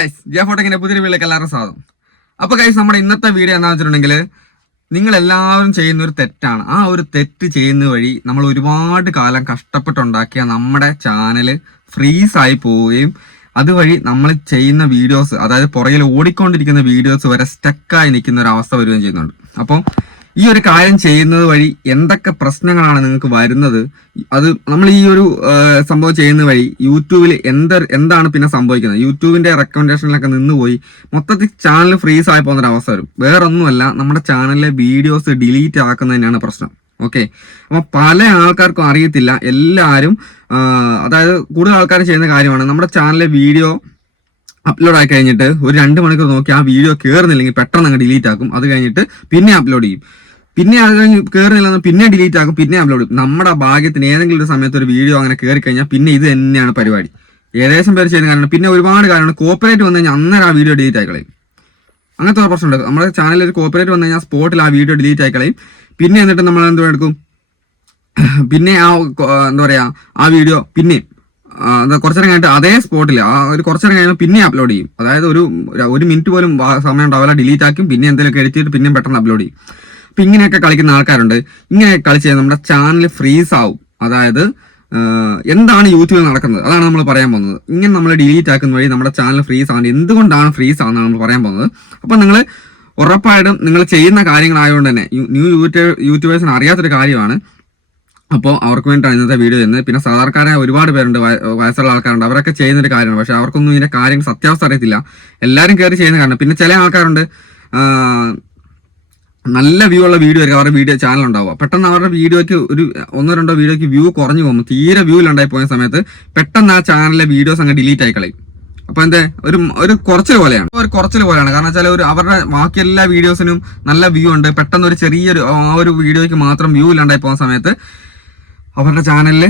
Guys ജെ4ടെക്കിന്റെ പുതിയൊരു വീഡിയോയിലേക്ക് എല്ലാവരും സ്വാഗതം. അപ്പോൾ ഗൈസ് നമ്മുടെ ഇന്നത്തെ വീഡിയോ എന്താണെന്ന് വെച്ചിട്ടുണ്ടെങ്കിൽ നിങ്ങൾ എല്ലാവരും ചെയ്യുന്ന ഒരു തെറ്റാണ്. ആ ഒരു തെറ്റ് ചെയ്യുന്ന വഴി നമ്മൾ ഒരുപാട് കാലം കഷ്ടപ്പെട്ടുണ്ടാക്കിയ നമ്മുടെ ചാനൽ ഫ്രീസായി പോവുകയും അതുവഴി നമ്മൾ ചെയ്യുന്ന വീഡിയോസ്, അതായത് പുറകിൽ ഓടിക്കൊണ്ടിരിക്കുന്ന വീഡിയോസ് വരെ സ്റ്റക്കായി നിൽക്കുന്ന ഒരു അവസ്ഥ വരികയും ചെയ്യുന്നുണ്ട്. അപ്പം ഈ ഒരു കാര്യം ചെയ്യുന്നത് വഴി എന്തൊക്കെ പ്രശ്നങ്ങളാണ് നിങ്ങൾക്ക് വരുന്നത്, അത് നമ്മൾ ഈ ഒരു സംഭവം ചെയ്യുന്ന വഴി യൂട്യൂബിൽ എന്താണ് പിന്നെ സംഭവിക്കുന്നത്, യൂട്യൂബിന്റെ റെക്കമെൻഡേഷനിലൊക്കെ നിന്നുപോയി മൊത്തത്തിൽ ചാനൽ ഫ്രീസ് ആയി പോകുന്ന ഒരു അവസ്ഥ വരും. വേറൊന്നുമല്ല, നമ്മുടെ ചാനലിലെ വീഡിയോസ് ഡിലീറ്റ് ആക്കുന്നത് തന്നെയാണ് പ്രശ്നം. ഓക്കെ, അപ്പൊ പല ആൾക്കാർക്കും അറിയത്തില്ല. എല്ലാവരും അതായത് കൂടുതൽ ആൾക്കാർ ചെയ്യുന്ന കാര്യമാണ്, നമ്മുടെ ചാനലിലെ വീഡിയോ അപ്ലോഡ് ആയി കഴിഞ്ഞിട്ട് ഒരു 2 മണിക്കൂർ നോക്കി ആ വീഡിയോ കയറുന്നില്ലെങ്കിൽ പെട്ടെന്ന് അങ്ങ് ഡിലീറ്റ് ആക്കും. അത് കഴിഞ്ഞിട്ട് പിന്നെ അപ്ലോഡ് ചെയ്യും. പിന്നെ അത് കഴിഞ്ഞ് കയറുന്നില്ലെന്ന് പിന്നെ ഡിലീറ്റ് ആക്കും, പിന്നെ അപ്ലോഡ് ചെയ്യും. നമ്മുടെ ഭാഗ്യത്തിന് ഏതെങ്കിലും ഒരു സമയത്ത് ഒരു വീഡിയോ അങ്ങനെ കയറി കഴിഞ്ഞാൽ പിന്നെ ഇത് തന്നെയാണ് പരിപാടി. ഏകദേശം പേര് ചെയ്യുന്ന കാര്യമാണ്. പിന്നെ ഒരുപാട് കാര്യമാണ്. കോപ്പറേറ്റ് വന്നു കഴിഞ്ഞാൽ അന്നേരം ആ വീഡിയോ ഡിലീറ്റ് ആയിക്കളയും. അങ്ങനത്തെ ഒരു പ്രശ്നമുണ്ട്. നമ്മുടെ ചാനലിൽ ഒരു കോപ്പറേറ്റ് വന്നു കഴിഞ്ഞാൽ സ്പോട്ടിൽ ആ വീഡിയോ ഡിലീറ്റ് ആയിക്കളയും. പിന്നെ എന്നിട്ട് നമ്മൾ എന്തോ എടുക്കും, പിന്നെ ആ എന്താ പറയാ ആ വീഡിയോ പിന്നെ കുറച്ചേരം കഴിഞ്ഞിട്ട് അതേ സ്പോട്ടിൽ ഒരു കുറച്ചേരം കഴിയുമ്പോൾ പിന്നെ അപ്ലോഡ് ചെയ്യും. അതായത് ഒരു മിനിറ്റ് പോലും സമയം ഉണ്ടാവില്ല, ഡിലീറ്റ് ആക്കും, പിന്നെ എന്തെങ്കിലുമൊക്കെ എഡിറ്റ് ചെയ്തിട്ട് പിന്നെയും പെട്ടെന്ന് അപ്ലോഡ് ചെയ്യും. അപ്പൊ ഇങ്ങനെയൊക്കെ കളിക്കുന്ന ആൾക്കാരുണ്ട്. ഇങ്ങനെ കളിച്ച് നമ്മുടെ ചാനൽ ഫ്രീസ് ആവും. അതായത് എന്താണ് യൂട്യൂബിൽ നടക്കുന്നത് അതാണ് നമ്മൾ പറയാൻ പോകുന്നത്. ഇങ്ങനെ നമ്മൾ ഡിലീറ്റ് ആക്കുന്ന വഴി നമ്മുടെ ചാനൽ ഫ്രീസ് ആവുന്നത്, എന്തുകൊണ്ടാണ് ഫ്രീസ് ആവുന്നത് നമ്മൾ പറയാൻ പോകുന്നത്. അപ്പൊ നിങ്ങൾ ഉറപ്പായിട്ടും നിങ്ങൾ ചെയ്യുന്ന കാര്യങ്ങളായതുകൊണ്ട് തന്നെ ന്യൂ യൂട്യൂബേഴ്സിന് അറിയാത്തൊരു കാര്യമാണ്. അപ്പോൾ അവർക്ക് വേണ്ടിയിട്ടാണ് ഇന്നത്തെ വീഡിയോ ചെയ്യുന്നത്. പിന്നെ സാധാരണക്കാരായ ഒരുപാട് പേരുണ്ട്, വയസ്സുള്ള ആൾക്കാരുണ്ട്, അവരൊക്കെ ചെയ്യുന്നൊരു കാര്യമാണ്. പക്ഷെ അവർക്കൊന്നും ഇതിന്റെ കാര്യങ്ങൾ സത്യാവസ്ഥ അറിയത്തില്ല. എല്ലാവരും കയറി ചെയ്യുന്ന കാരണം. പിന്നെ ചില ആൾക്കാരുണ്ട്, നല്ല വ്യൂ ഉള്ള വീഡിയോ ആയിരിക്കും അവരുടെ വീഡിയോ ചാനൽ ഉണ്ടാവുക. പെട്ടെന്ന് അവരുടെ വീഡിയോയ്ക്ക് ഒരു 1-2 വീഡിയോയ്ക്ക് വ്യൂ കുറഞ്ഞു പോകും. തീരെ വ്യൂ ഉണ്ടായി പോയ സമയത്ത് പെട്ടെന്ന് ആ ചാനലിലെ വീഡിയോസ് അങ്ങ് ഡിലീറ്റ് ആയി കളയും. അപ്പൊ എന്താ ഒരു കുറച്ചിൽ പോലെയാണ്. കാരണം വെച്ചാൽ അവരുടെ ബാക്കി എല്ലാ വീഡിയോസിനും നല്ല വ്യൂ ഉണ്ട്. പെട്ടെന്ന് ഒരു ചെറിയൊരു ആ ഒരു വീഡിയോയ്ക്ക് മാത്രം വ്യൂ ഇല്ലാണ്ടായി പോകുന്ന സമയത്ത് അവരുടെ ചാനലിൽ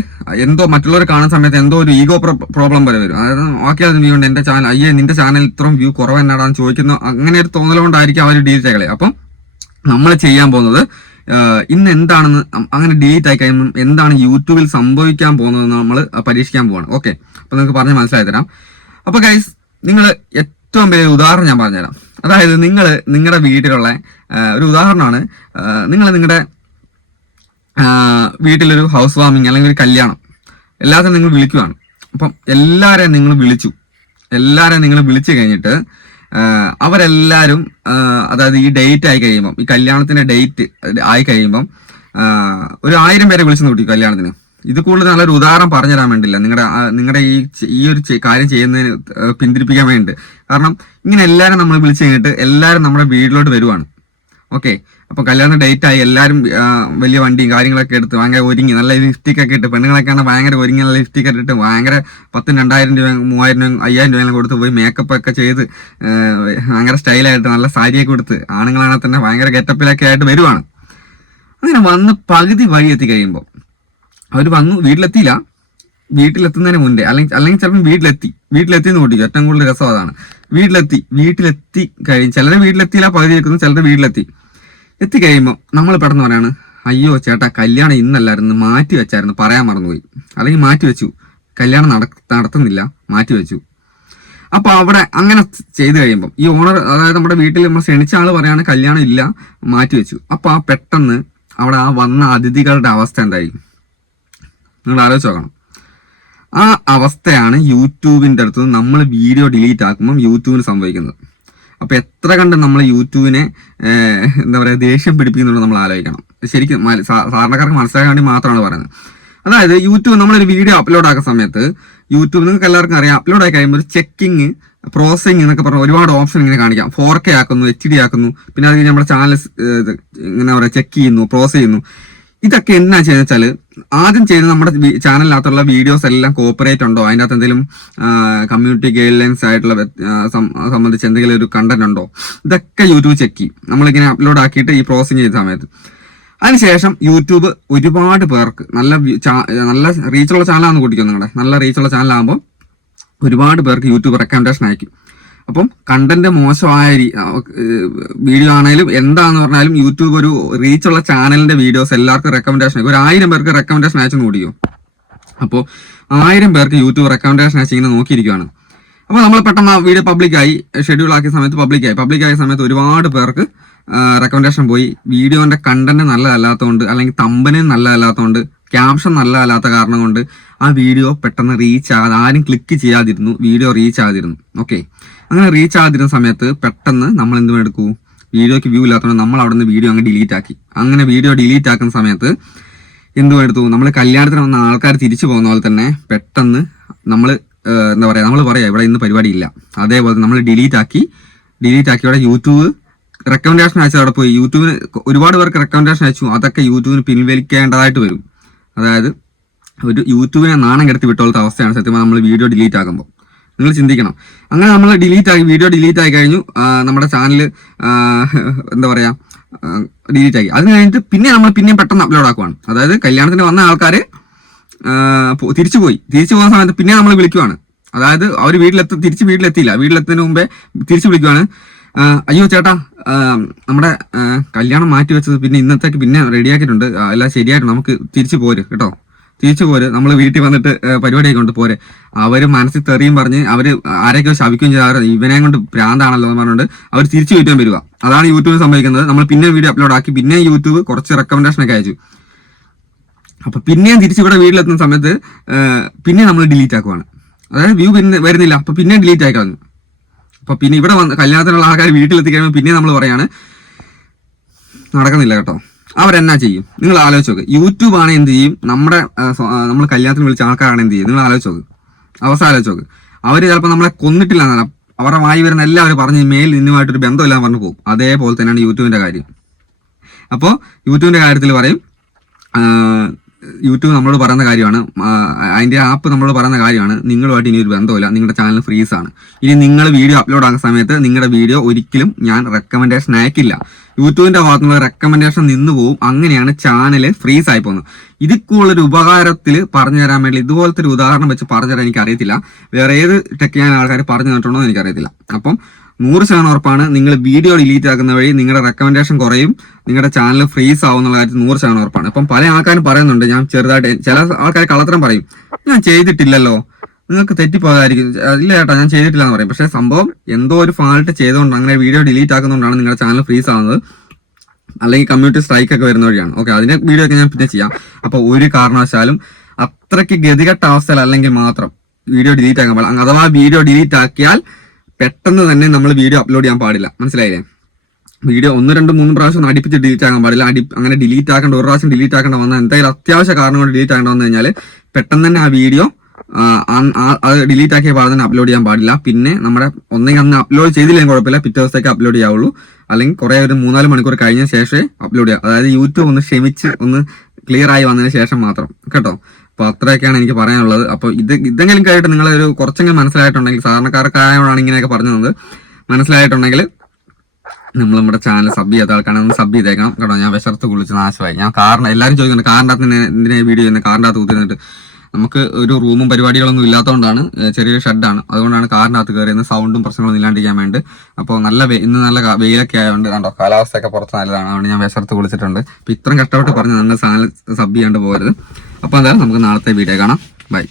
എന്തോ മറ്റുള്ളവർ കാണുന്ന സമയത്ത് എന്തോ ഒരു ഈഗോ പ്രോബ്ലം വരെ വരും. അതായത് ബാക്കി വ്യൂ ഉണ്ട്, എന്റെ ചാനൽ നിന്റെ ചാനൽ ഇത്രയും വ്യൂ കുറവ് എന്നാടാന്ന് ചോദിക്കുന്നു. അങ്ങനെ ഒരു തോന്നലുകൊണ്ടായിരിക്കും അവർ ഡിലീറ്റ് ആയി കളയും. അപ്പം നമ്മൾ ചെയ്യാൻ പോകുന്നത് ഇന്ന് എന്താണെന്ന്, അങ്ങനെ ഡിലീറ്റ് ആയി കഴിയുമ്പോൾ എന്താണ് യൂട്യൂബിൽ സംഭവിക്കാൻ പോകുന്നതെന്ന് നമ്മൾ പരീക്ഷിക്കാൻ പോവാണ്. ഓക്കെ, അപ്പൊ നിങ്ങൾക്ക് പറഞ്ഞ് മനസ്സിലാക്കി തരാം. അപ്പൊ ഗൈസ്, നിങ്ങൾ ഏറ്റവും വലിയ ഉദാഹരണം ഞാൻ പറഞ്ഞുതരാം. അതായത് നിങ്ങളുടെ വീട്ടിലുള്ള ഒരു ഉദാഹരണമാണ്. നിങ്ങളുടെ വീട്ടിലൊരു ഹൗസ് വാമിങ് അല്ലെങ്കിൽ ഒരു കല്യാണം എല്ലാത്തിനും നിങ്ങൾ വിളിക്കുവാണ്. അപ്പം എല്ലാവരെയും നിങ്ങൾ വിളിച്ചു കഴിഞ്ഞിട്ട് അവരെല്ലാവരും അതായത് ഈ ഡേറ്റ് ആയി കഴിയുമ്പം, ഈ കല്യാണത്തിന്റെ ഡേറ്റ് ആയി കഴിയുമ്പം ഒരു 1000 പേരെ വിളിച്ചു കൂട്ടി കല്യാണത്തിന്. ഇത് കൂടുതൽ നല്ലൊരു ഉദാഹരണം പറഞ്ഞു തരാൻ വേണ്ടിയില്ല, നിങ്ങളുടെ ഈ ഒരു കാര്യം ചെയ്യുന്നതിന് പിന്തിരിപ്പിക്കാൻ വേണ്ടി. കാരണം ഇങ്ങനെ എല്ലാവരും നമ്മൾ വിളിച്ചു കഴിഞ്ഞിട്ട് എല്ലാവരും നമ്മുടെ വീട്ടിലോട്ട് വരുവാണ്. ഓക്കെ, അപ്പൊ കല്യാണ ഡേറ്റ് ആയി, എല്ലാവരും വലിയ വണ്ടിയും കാര്യങ്ങളൊക്കെ എടുത്ത് ഭയങ്കര ഒരുങ്ങി നല്ല ലിപ്സ്റ്റിക്കൊക്കെ ഇട്ട്, പെണ്ണുങ്ങളൊക്കെയാണ് ഭയങ്കര ഒരുങ്ങി നല്ല ലിപ്സ്റ്റിക്കൊക്കെ ഇട്ട് ഭയങ്കര 10,000-2000 രൂപ 3000 രൂപ 5000 രൂപ കൊടുത്ത് പോയി മേക്കപ്പ് ഒക്കെ ചെയ്ത് ഭയങ്കര സ്റ്റൈലായിട്ട് നല്ല സാരിയൊക്കെ കൊടുത്ത് ആണുങ്ങളാണെങ്കിൽ തന്നെ ഭയങ്കര ഗെറ്റപ്പിലൊക്കെ ആയിട്ട് വരുവാണ്. അങ്ങനെ വന്ന് പകുതി വഴി എത്തി കഴിയുമ്പോൾ അവർ വന്നു, വീട്ടിലെത്തുന്നതിന് മുന്നേ അല്ലെങ്കിൽ ചിലപ്പോൾ വീട്ടിലെത്തി എന്ന് കൂട്ടിക്കും. ഏറ്റവും കൂടുതൽ രസം അതാണ്. വീട്ടിലെത്തി കഴിഞ്ഞ് ചിലരെ വീട്ടിലെത്തിയില്ല, പകുതി വെക്കുന്നു, ചിലരുടെ എത്തിക്കഴിയുമ്പോൾ നമ്മൾ പെട്ടെന്ന് പറയാണ്, അയ്യോ ചേട്ടാ കല്യാണം ഇന്നല്ലായിരുന്നു, മാറ്റി വെച്ചായിരുന്നു, പറയാൻ മറന്നുപോയി, അല്ലെങ്കിൽ മാറ്റി വെച്ചു, കല്യാണം നടത്തുന്നില്ല, മാറ്റി വെച്ചു. അപ്പൊ അവിടെ അങ്ങനെ ചെയ്ത് കഴിയുമ്പോൾ ഈ ഓണർ, അതായത് നമ്മുടെ വീട്ടിൽ നമ്മൾ ക്ഷണിച്ച ആള് പറയാണ് കല്യാണം ഇല്ല, മാറ്റി വെച്ചു. അപ്പൊ പെട്ടെന്ന് അവിടെ ആ വന്ന അതിഥികളുടെ അവസ്ഥ എന്തായി നിങ്ങൾ ആലോചിച്ച് നോക്കണം. ആ അവസ്ഥയാണ് യൂട്യൂബിന്റെ അടുത്ത് നമ്മൾ വീഡിയോ ഡിലീറ്റ് ആക്കുമ്പോൾ യൂട്യൂബിന് സംഭവിക്കുന്നത്. അപ്പൊ എത്ര കണ്ട് നമ്മൾ യൂട്യൂബിനെ എന്താ പറയാ ദേഷ്യം പിടിപ്പിക്കുന്നുണ്ട് നമ്മൾ ആലോചിക്കണം. ശരിക്കും സാധാരണക്കാർക്ക് മനസ്സിലാക്കാൻ വേണ്ടി മാത്രമാണ് പറയുന്നത്. അതായത് യൂട്യൂബ് നമ്മളൊരു വീഡിയോ അപ്ലോഡ് ആക്കുന്ന സമയത്ത് യൂട്യൂബ് നിങ്ങൾക്ക് എല്ലാവർക്കും അറിയാം, അപ്ലോഡ് ആയി കഴിയുമ്പോൾ ഒരു ചെക്കിങ്, പ്രോസസിങ് എന്നൊക്കെ പറഞ്ഞ ഒരുപാട് ഓപ്ഷൻ ഇങ്ങനെ കാണിക്കാം. 4K ആക്കുന്നു, HD ആക്കുന്നു, പിന്നെ അത് നമ്മുടെ ചാനൽ ഇങ്ങനെ പറയാ ചെക്ക് ചെയ്യുന്നു, പ്രോസസ് ചെയ്യുന്നു. ഇതൊക്കെ എന്നാ ചെയ്യുന്ന വെച്ചാൽ ആദ്യം ചെയ്ത് നമ്മുടെ ചാനലിനകത്തുള്ള വീഡിയോസ് എല്ലാം കോപ്പറേറ്റ് ഉണ്ടോ, അതിൻ്റെ അകത്ത് എന്തെങ്കിലും കമ്മ്യൂണിറ്റി ഗൈഡ് ലൈൻസ് ആയിട്ടുള്ള സംബന്ധിച്ച് എന്തെങ്കിലും ഒരു കണ്ടന്റ് ഉണ്ടോ, ഇതൊക്കെ യൂട്യൂബ് ചെക്ക് ചെയ്യും നമ്മളിങ്ങനെ അപ്ലോഡ് ആക്കിയിട്ട് ഈ പ്രോസസിങ് ചെയ്ത സമയത്ത്. അതിനുശേഷം യൂട്യൂബ് ഒരുപാട് പേർക്ക് നല്ല റീച്ചുള്ള ചാനലാണെന്ന് കൂട്ടിക്കും. നിങ്ങളുടെ നല്ല റീച്ചുള്ള ചാനലാകുമ്പോൾ ഒരുപാട് പേർക്ക് യൂട്യൂബ് റെക്കമെൻഡേഷൻ അയക്കും. അപ്പം കണ്ടന്റ് മോശമായ വീഡിയോ ആണെങ്കിലും എന്താന്ന് പറഞ്ഞാലും യൂട്യൂബ് ഒരു റീച്ചുള്ള ചാനലിന്റെ വീഡിയോസ് എല്ലാവർക്കും റെക്കമെൻഡേഷൻ അയക്കും. ഒരു 1000 പേർക്ക് റെക്കമെൻഡേഷൻ അയച്ചു കൂടിയോ. അപ്പോൾ 1000 പേർക്ക് യൂട്യൂബ് റെക്കമെൻഡേഷൻ അയച്ചിങ്ങനെ നോക്കിയിരിക്കുകയാണ്. അപ്പോൾ നമ്മൾ പെട്ടെന്ന് ആ വീഡിയോ പബ്ലിക്കായി, ഷെഡ്യൂൾ ആക്കിയ സമയത്ത് പബ്ലിക്കായ സമയത്ത് ഒരുപാട് പേർക്ക് റെക്കമെൻഡേഷൻ പോയി. വീഡിയോന്റെ കണ്ടന്റ് നല്ലതല്ലാത്തതുകൊണ്ട്, അല്ലെങ്കിൽ തമ്പനയും നല്ലതല്ലാത്തതുകൊണ്ട്, ക്യാപ്ഷൻ നല്ലതല്ലാത്ത കാരണം കൊണ്ട് ആ വീഡിയോ പെട്ടെന്ന് റീച്ച് ആകാതെ, ആരും ക്ലിക്ക് ചെയ്യാതിരുന്നു, വീഡിയോ റീച്ച് ആകാതിരുന്നു. ഓക്കെ, അങ്ങനെ റീച്ച് ആകാതിരുന്ന സമയത്ത് പെട്ടെന്ന് നമ്മൾ എന്തും എടുക്കൂ, വീഡിയോക്ക് വ്യൂ ഇല്ലാത്തതുകൊണ്ട് നമ്മൾ അവിടെ നിന്ന് വീഡിയോ അങ്ങ് ഡിലീറ്റ് ആക്കി. അങ്ങനെ വീഡിയോ ഡിലീറ്റ് ആക്കുന്ന സമയത്ത് എന്തും എടുത്തു, നമ്മൾ കല്യാണത്തിന് വന്ന ആൾക്കാർ തിരിച്ചു പോകുന്ന പോലെ തന്നെ പെട്ടെന്ന് നമ്മൾ എന്താ പറയുക, നമ്മൾ പറയാം ഇവിടെ ഇന്ന് പരിപാടി ഇല്ല, അതേപോലെ നമ്മൾ ഡിലീറ്റ് ആക്കി ഇവിടെ യൂട്യൂബ് റെക്കമെൻഡേഷൻ അയച്ചത് അവിടെ പോയി. യൂട്യൂബിന് ഒരുപാട് പേർക്ക് റെക്കമെൻഡേഷൻ അയച്ചു, അതൊക്കെ യൂട്യൂബിന് പിൻവലിക്കേണ്ടതായിട്ട് വരും. അതായത് ഒരു യൂട്യൂബിനെ നാണം കെടുത്തി വിട്ടോളത്തെ അവസ്ഥയാണ് സത്യം നമ്മൾ വീഡിയോ ഡിലീറ്റ് ആക്കുമ്പോൾ. നിങ്ങൾ ചിന്തിക്കണം. അങ്ങനെ നമ്മൾ വീഡിയോ ഡിലീറ്റ് ആയി കഴിഞ്ഞു, നമ്മുടെ ചാനൽ എന്താ പറയുക ഡിലീറ്റ് ആക്കി. അത് കഴിഞ്ഞിട്ട് പിന്നെയും പെട്ടെന്ന് അപ്ലോഡ് ആക്കുവാണ്. അതായത് കല്യാണത്തിന് വന്ന ആൾക്കാർ തിരിച്ചു പോകുന്ന സമയത്ത് പിന്നെ നമ്മൾ വിളിക്കുവാണ്. അതായത് അവർ തിരിച്ച് വീട്ടിലെത്തിയില്ല, വീട്ടിലെത്തുന്നതിന് മുമ്പേ തിരിച്ചു വിളിക്കുവാണ്. അയ്യോ ചേട്ടാ, നമ്മുടെ കല്യാണം മാറ്റി വെച്ചത് പിന്നെ ഇന്നത്തേക്ക് പിന്നെ റെഡിയാക്കിയിട്ടുണ്ട്, എല്ലാം ശരിയായിട്ടുണ്ട്, നമുക്ക് തിരിച്ചു പോര് കേട്ടോ, നമ്മൾ വീട്ടിൽ വന്നിട്ട് പരിപാടിയൊക്കെ കൊണ്ട് പോരെ. അവർ മനസ്സിൽ തെറിയും പറഞ്ഞ് അവർ ആരെയൊക്കെ ശപിക്കുകയും ചെയ്താൽ ഇവനെ കൊണ്ട് ഭ്രാന്താണല്ലോ എന്ന് പറഞ്ഞുകൊണ്ട് അവർ തിരിച്ചു വീട്ടാൻ വരിക. അതാണ് യൂട്യൂബിൽ സംഭവിക്കുന്നത്. നമ്മൾ പിന്നെ വീഡിയോ അപ്ലോഡ് ആക്കി, പിന്നെ യൂട്യൂബ് കുറച്ച് റെക്കമെൻഡേഷൻ ഒക്കെ അയച്ചു. അപ്പൊ പിന്നെയും തിരിച്ചിവിടെ വീട്ടിലെത്തുന്ന സമയത്ത് പിന്നെ നമ്മൾ ഡിലീറ്റ് ആക്കുവാണ്. അതായത് വ്യൂ പിന്നെ വരുന്നില്ല, അപ്പൊ പിന്നെ ഡിലീറ്റ് ആയി കളഞ്ഞു. അപ്പൊ പിന്നെ ഇവിടെ വന്ന് കല്യാണത്തിനുള്ള ആൾക്കാർ വീട്ടിലെത്തി കഴിയുമ്പോൾ പിന്നെ നമ്മൾ പറയാണ് നടക്കുന്നില്ല കേട്ടോ. അവരെന്നാ ചെയ്യും നിങ്ങൾ ആലോചിച്ച് നോക്ക്. യൂട്യൂബ് ആണ് എന്ത് ചെയ്യും, നമ്മൾ കല്യാണത്തിന് വിളിച്ച ആൾക്കാരാണ് എന്ത് ചെയ്യും, നിങ്ങൾ ആലോചിച്ച് നോക്ക്, അവസ്ഥ ആലോചിച്ച് നോക്ക്. അവർ ചിലപ്പോൾ നമ്മളെ കൊന്നിട്ടില്ല എന്നല്ല, അവരുടെ വായി വരുന്ന എല്ലാവരും പറഞ്ഞ് മേൽ നിന്നുമായിട്ടൊരു ബന്ധമില്ലാന്ന് പറഞ്ഞു പോകും. അതേപോലെ തന്നെയാണ് യൂട്യൂബിന്റെ കാര്യം. അപ്പോൾ യൂട്യൂബിന്റെ കാര്യത്തിൽ പറയും, യൂട്യൂബ് നമ്മളോട് പറയുന്ന കാര്യമാണ്, അതിന്റെ ആപ്പ് നമ്മളോട് പറയുന്ന കാര്യമാണ്, നിങ്ങളുമായിട്ട് ഇനി ഒരു ബന്ധമില്ല, നിങ്ങളുടെ ചാനൽ ഫ്രീസ് ആണ്. ഇനി നിങ്ങൾ വീഡിയോ അപ്ലോഡ് ആകുന്ന സമയത്ത് നിങ്ങളുടെ വീഡിയോ ഒരിക്കലും ഞാൻ റെക്കമെൻഡേഷൻ അയക്കില്ല. യൂട്യൂബിന്റെ ഭാഗത്തുനിന്നുള്ള റെക്കമെൻഡേഷൻ നിന്ന് പോവും. അങ്ങനെയാണ് ചാനൽ ഫ്രീസ് ആയി പോകുന്നത്. ഇതിക്കുള്ളൊരു ഉപകാരത്തിൽ പറഞ്ഞു തരാൻ വേണ്ടി ഇതുപോലത്തെ ഒരു ഉദാഹരണം വെച്ച് പറഞ്ഞു തരാൻ എനിക്ക് അറിയത്തില്ല. വേറെ ഏത് ടെക് ചാനൽ ആൾക്കാർ പറഞ്ഞു തന്നിട്ടുണ്ടോ എന്ന് എനിക്കറിയത്തില്ല. അപ്പം 100% ഉറപ്പാണ്, നിങ്ങൾ വീഡിയോ ഡിലീറ്റ് ആക്കുന്ന വഴി നിങ്ങളുടെ റെക്കമെൻഡേഷൻ കുറയും, നിങ്ങളുടെ ചാനൽ ഫ്രീസ് ആവും എന്നുള്ള കാര്യത്തിൽ 100% ഉറപ്പാണ്. അപ്പം പല ആൾക്കാരും പറയുന്നുണ്ട്, ഞാൻ ചെറുതായിട്ട്, ചില ആൾക്കാർ കള്ളത്തരം പറയും, ഞാൻ ചെയ്തിട്ടില്ലല്ലോ, നിങ്ങൾക്ക് തെറ്റിപ്പോകാതിരിക്കും, ഇല്ല ചേട്ടാ ഞാൻ ചെയ്തിട്ടില്ല എന്ന് പറയും. പക്ഷേ സംഭവം എന്തോ ഒരു ഫാൾട്ട് ചെയ്തുകൊണ്ട് അങ്ങനെ വീഡിയോ ഡിലീറ്റ് ആക്കുന്നതുകൊണ്ടാണ് നിങ്ങളുടെ ചാനൽ ഫ്രീസ് ആവുന്നത്, അല്ലെങ്കിൽ കമ്മ്യൂണിറ്റി സ്ട്രൈക്ക് ഒക്കെ വരുന്ന വഴിയാണ്. ഓക്കെ, അതിന്റെ വീഡിയോ ഒക്കെ ഞാൻ പിന്നെ ചെയ്യാം. അപ്പൊ ഒരു കാരണവശാലും അത്രയ്ക്ക് ഗതികെട്ട അവസ്ഥയിൽ അല്ലെങ്കിൽ മാത്രം വീഡിയോ ഡിലീറ്റ് ആക്കാൻ പാടില്ല. അഥവാ വീഡിയോ ഡിലീറ്റ് ആക്കിയാൽ പെട്ടെന്ന് തന്നെ നമ്മൾ വീഡിയോ അപ്ലോഡ് ചെയ്യാൻ പാടില്ല. മനസ്സിലായില്ലേ? വീഡിയോ 1, 2, 3 പ്രാവശ്യം അടുപ്പിച്ച് ഡിലീറ്റ് ആക്കാൻ പാടില്ല. അങ്ങനെ ഡിലീറ്റ് ആക്കേണ്ട, ഒരു പ്രാവശ്യം ഡിലീറ്റ് ആക്കേണ്ട വന്നാൽ എന്തെങ്കിലും അത്യാവശ്യ കാരണം കൊണ്ട് ഡിലീറ്റ് ആക്കേണ്ട വന്നു കഴിഞ്ഞാൽ പെട്ടെന്ന് തന്നെ ആ വീഡിയോ അത് ഡിലീറ്റ് ആക്കിയ പാടെ തന്നെ അപ്ലോഡ് ചെയ്യാൻ പാടില്ല. പിന്നെ നമ്മുടെ ഒന്നെങ്കിൽ അന്ന് അപ്ലോഡ് ചെയ്തില്ലെങ്കിൽ കുഴപ്പമില്ല, പിറ്റേ ദിവസത്തേക്ക് അപ്ലോഡ് ചെയ്യാവുള്ളൂ. അല്ലെങ്കിൽ കുറെ ഒരു 3-4 മണിക്കൂർ കഴിഞ്ഞ ശേഷമേ അപ്ലോഡ് ചെയ്യാം. അതായത് യൂട്യൂബ് ഒന്ന് ക്ഷമിച്ച് ഒന്ന് ക്ലിയർ ആയി വന്നതിന് ശേഷം മാത്രം കേട്ടോ. അപ്പൊ അത്രയൊക്കെയാണ് എനിക്ക് പറയാനുള്ളത്. അപ്പൊ ഇതെങ്കിലും കഴിഞ്ഞിട്ട് നിങ്ങൾ ഒരു കുറച്ചെങ്കിലും മനസ്സിലായിട്ടുണ്ടെങ്കിൽ, സാധാരണക്കാർക്കായോടാണ് ഇങ്ങനെയൊക്കെ പറഞ്ഞത്, മനസ്സിലായിട്ടുണ്ടെങ്കിൽ നമ്മൾ നമ്മുടെ ചാനൽ സബ് ചെയ്യാത്ത ആൾക്കാണ് സബ് ചെയ്തേക്കണം കേട്ടോ. ഞാൻ വിശർത്ത് കുളിച്ച് നാശമായി. ഞാൻ എല്ലാവരും ചോദിക്കുന്നുണ്ട് കാറിൻ്റെ അകത്ത് എന്തിനാ വീഡിയോ ചെയ്യുന്നത്, കാറിൻ്റെ അകത്ത് കുത്തിരുന്നിട്ട്. നമുക്ക് ഒരു റൂമും പരിപാടികളൊന്നും ഇല്ലാത്തതുകൊണ്ടാണ്, ചെറിയൊരു ഷെഡാണ്, അതുകൊണ്ടാണ് കാറിൻ്റെ അകത്ത് കയറിയുന്നത്, സൗണ്ടും പ്രശ്നങ്ങളൊന്നും ഇല്ലാണ്ടിരിക്കാൻ വേണ്ടി. അപ്പോൾ ഇന്ന് നല്ല വെയിലൊക്കെ ആയതുകൊണ്ട് കണ്ടോ കാലാവസ്ഥയൊക്കെ പുറത്ത് നല്ലതാണ്, അതുകൊണ്ട് ഞാൻ വിശർത്ത് കുളിച്ചിട്ടുണ്ട്. അപ്പോൾ ഇത്രയും കഷ്ടപ്പെട്ട് പറഞ്ഞ് നമ്മുടെ ചാനൽ സബ് ചെയ്യാണ്ട് പോകരുത്. അപ്പോൾ എന്തായാലും നമുക്ക് നാളത്തെ വീഡിയോ കാണാം. ബൈ.